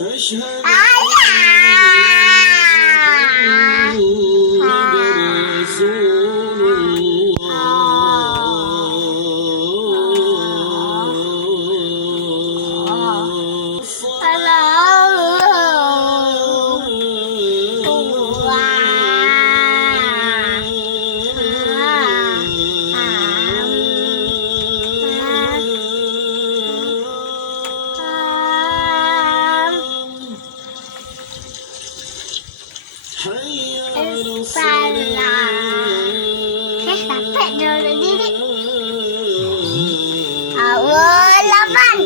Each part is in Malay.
أشهد Ayah. أن محمد رسول الله. حي على الصلاة. Sampai dulu diri. Awal 8.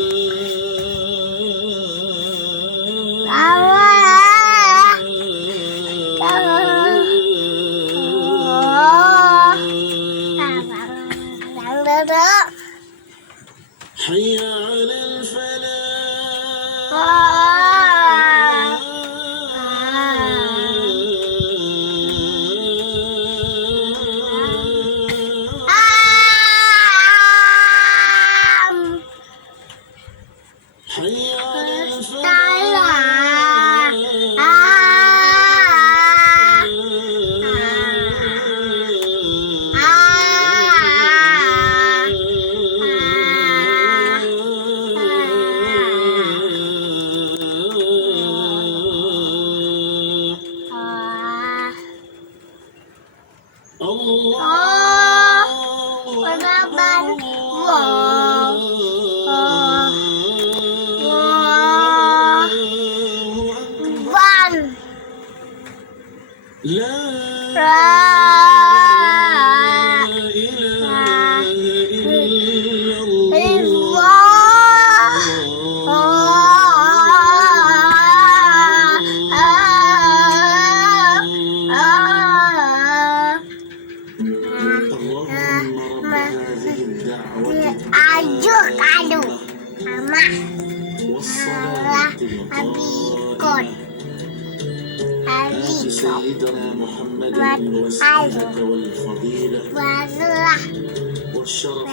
Awal. حي على الفلاح. حي على لا إله إلا سيدنا محمد الوسيلة والفضيلة والشرف